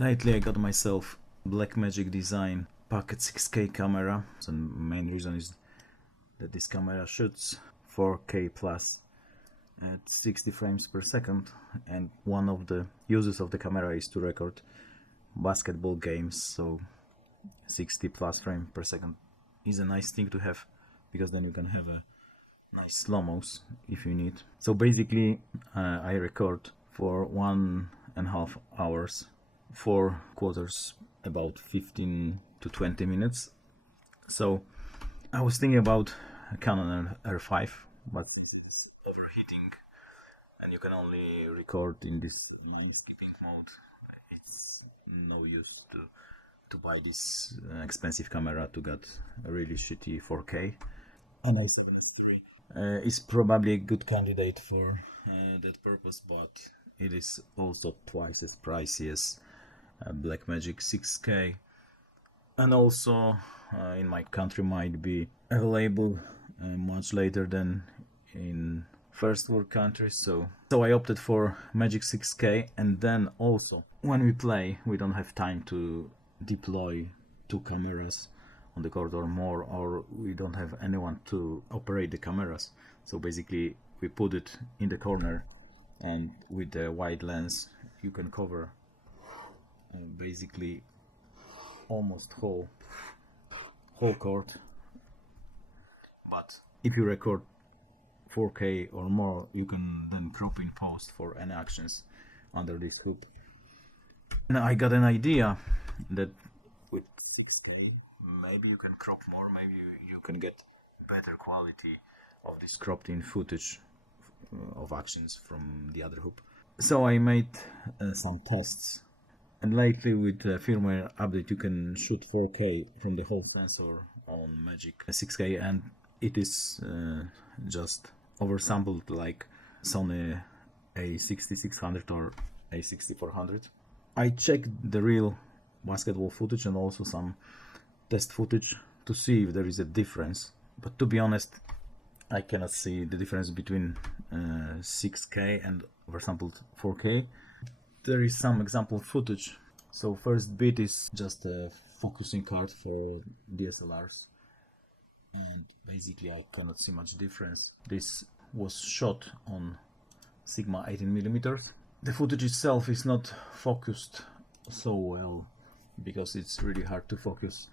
Lately I got myself Blackmagic Design Pocket 6K camera. The main reason is that this camera shoots 4K plus at 60 frames per second, and one of the uses of the camera is to record basketball games, so 60 plus frames per second is a nice thing to have, because then you can have a nice slow-mos if you need. So basically I record for 1.5 hours, 4 quarters, about 15 to 20 minutes. So I was thinking about a Canon R5, but it's overheating and you can only record in this keeping mode. It's no use to buy this expensive camera to get a really shitty 4K. And i7 is probably a good candidate for that purpose, but it is also twice as pricey as Blackmagic 6K, and also in my country might be available much later than in first world countries. So I opted for Magic 6K, and then also when we play we don't have time to deploy 2 cameras on the court or more, or we don't have anyone to operate the cameras. So basically we put it in the corner, and with the wide lens you can cover basically almost whole court. But if you record 4K or more, you can then crop in post for any actions under this hoop. Now I got an idea that with 6K maybe you can crop more, maybe you can get better quality of this cropped in footage of actions from the other hoop. So I made some tests, and lately with the firmware update you can shoot 4K from the whole sensor on Magic 6K, and it is just oversampled like Sony A6600 or A6400. I checked the real basketball footage and also some test footage to see if there is a difference, but to be honest I cannot see the difference between 6K and oversampled 4K. There is some example footage. So first bit is just a focusing card for DSLRs, and basically I cannot see much difference. This was shot on Sigma 18mm. The footage itself is not focused so well because it's really hard to focus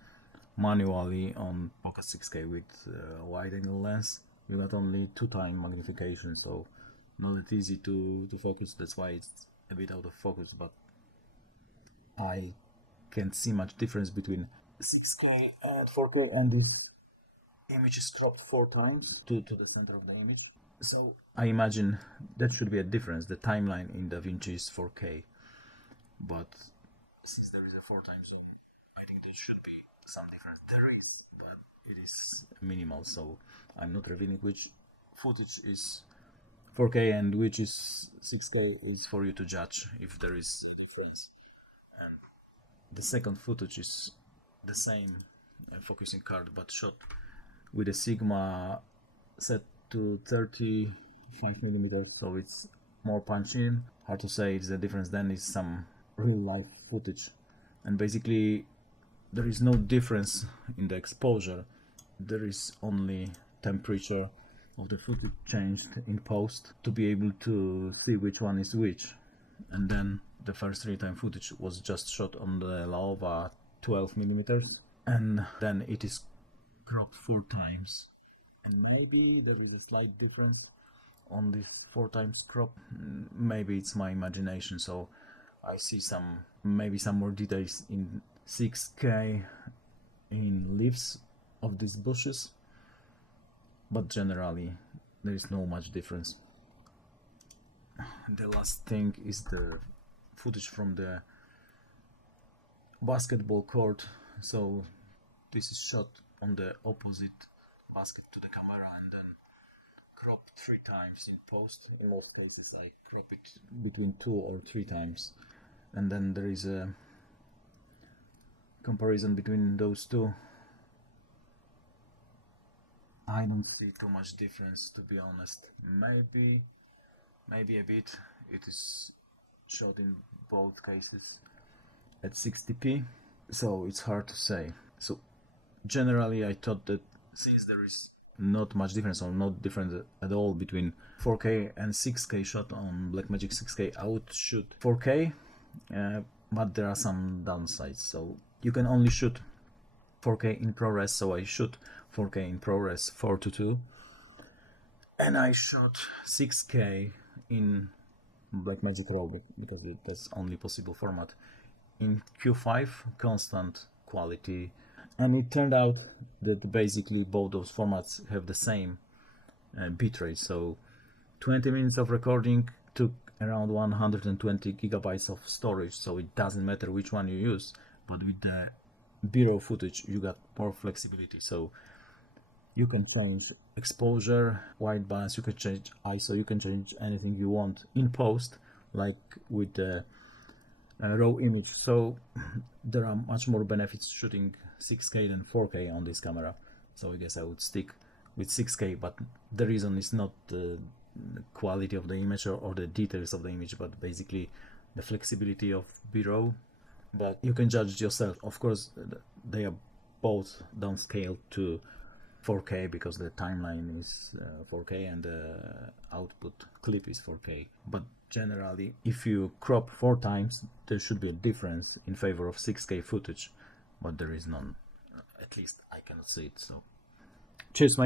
manually on Pocket 6K with a wide angle lens. You got only 2x magnification, so not that easy to focus. That's why it's a bit out of focus, but I can't see much difference between 6K and 4K, and this image is cropped 4 times to the center of the image. So I imagine that should be a difference. The timeline in DaVinci is 4K, but since there is a 4 times, so I think there should be some difference. There is, but it is minimal, so I'm not revealing which footage is 4K and which is 6K. Is for you to judge if there is a difference. And the second footage is the same focusing card, but shot with a Sigma set to 35mm, so it's more punch in. Hard to say it's the difference. Then is some real life footage, and basically there is no difference in the exposure. There is only temperature of the footage changed in post to be able to see which one is which. And then the first real-time footage was just shot on the Laowa 12mm, and then it is cropped 4 times, and maybe there is a slight difference on this 4 times crop. Maybe it's my imagination, so I see maybe some more details in 6K in leaves of these bushes, but generally there is no much difference. The last thing is the footage from the basketball court. So this is shot on the opposite basket to the camera and then cropped 3 times in post. In most cases I crop it between 2 or 3 times, and then there is a comparison between those two. I don't see too much difference, to be honest. Maybe a bit. It is shot in both cases at 60p, so it's hard to say. So generally I thought that since there is not much difference or not difference at all between 4K and 6K shot on Blackmagic 6K, I would shoot 4K, but there are some downsides. So you can only shoot 4K in ProRes, so I shoot 4K in ProRes 4:2, and I shot 6K in Blackmagic Raw because that's only possible format in Q5 constant quality, and it turned out that basically both those formats have the same bitrate. So 20 minutes of recording took around 120 gigabytes of storage, so it doesn't matter which one you use, but with the B-roll footage you got more flexibility. So you can change exposure, white balance, you can change ISO, you can change anything you want in post, like with the raw image. So there are much more benefits shooting 6K than 4K on this camera. So I guess I would stick with 6K, but the reason is not the quality of the image or the details of the image, but basically the flexibility of B-roll. But you can judge yourself. Of course, they are both downscaled to 4K because the timeline is 4K and the output clip is 4K. But generally, if you crop 4 times, there should be a difference in favor of 6K footage, but there is none. At least I cannot see it. So, cheers, mate.